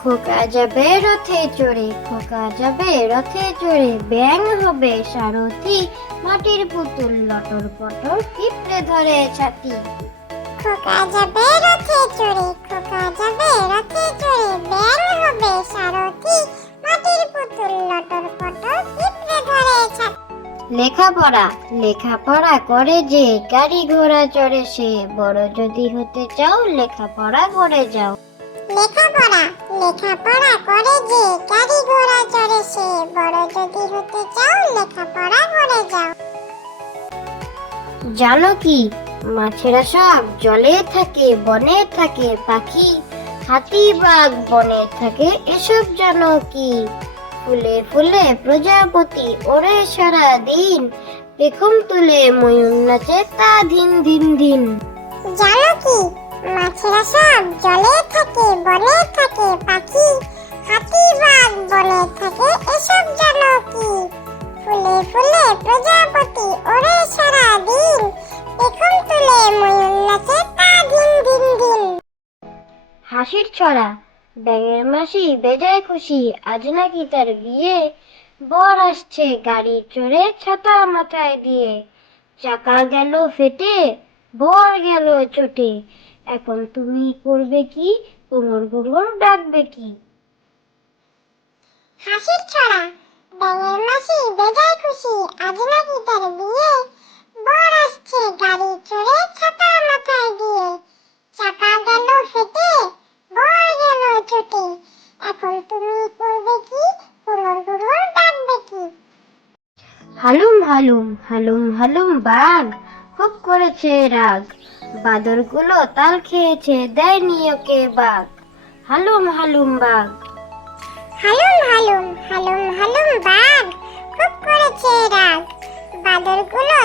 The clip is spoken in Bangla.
খোকা যাবে রথে চড়ে, খোকা যাবে রথে চড়ে, ব্যাঙ হবে সারথি, মাটির পুতুল লটর পটর পিঁপড়ে ধরে ছাতি। খোকা যাবে রথে চড়ে, খোকা যাবে রথে চড়ে, ব্যাঙ হবে সারথি, মাটির পুতুল লটর পটর পিঁপড়ে ধরে ছাতি। লেখাপড়া লেখাপড়া করে যে, গাড়ি ঘোড়া চড়ে সে, বড় যদি হতে চাও লেখাপড়া করে যাও। লেখাপড়া লেখাপড়া করে যে, গাড়ি ঘোড়া চড়ে সে, বড় যদি হতে চাও লেখাপড়া করে যাও। জানো কি, মাছেরা সব জলে থাকে, বনে থাকে পাখি, হাতি বাঘ বনে থাকে, এসব জানো কি? ফুলে ফুলে প্রজাপতি ওরে সারা দিন, পেখম তুলে ময়ূর নাচে তা ধিন ধিন ধিন। জানো কি, মাছেরা সব জলে থাকে, বনে থাকে পাখি, হাতি বাঘ বনে থাকে, এসব জানো কি? ফুলে ফুলে প্রজাপতি ওরে সারা দিন, পেখম তুলে ময়ূর নাচে তা ধিন ধিন ধিন। হাসির ছড়া, ব্যাঙের মাসি বেজায় খুশি, আজ নাকি তার বিয়ে, বর আসছে গাড়ি চড়ে ছাতা মাথায় দিয়ে, চাকা গেল ফেটে, বর গেল চটে, এখন তুমি করবে কি, কোমর গোমর ডাকবে কি? হাসির ছড়া, ব্যাঙের মাসি বেজায় খুশি, আজ নাকি তার বিয়ে, বর আসছে গাড়ি চড়ে ছাতা মাথায় দিয়ে, চাকা গেল ফেটে, বর গেল চটে, এখন তুমি করবে কি, কোমর গোমর ডাকবে কি? হালুম হালুম হালুম হালুম বাঘ, খুব করেছে রাগ, বাদরগুলো তাল খেয়েছে দেয়নি ওকে বাঘ। হালুম হালুম বাঘ। হালুম হালুম হালুম হালুম বাঘ, খুব করেছে রাগ, বাদরগুলো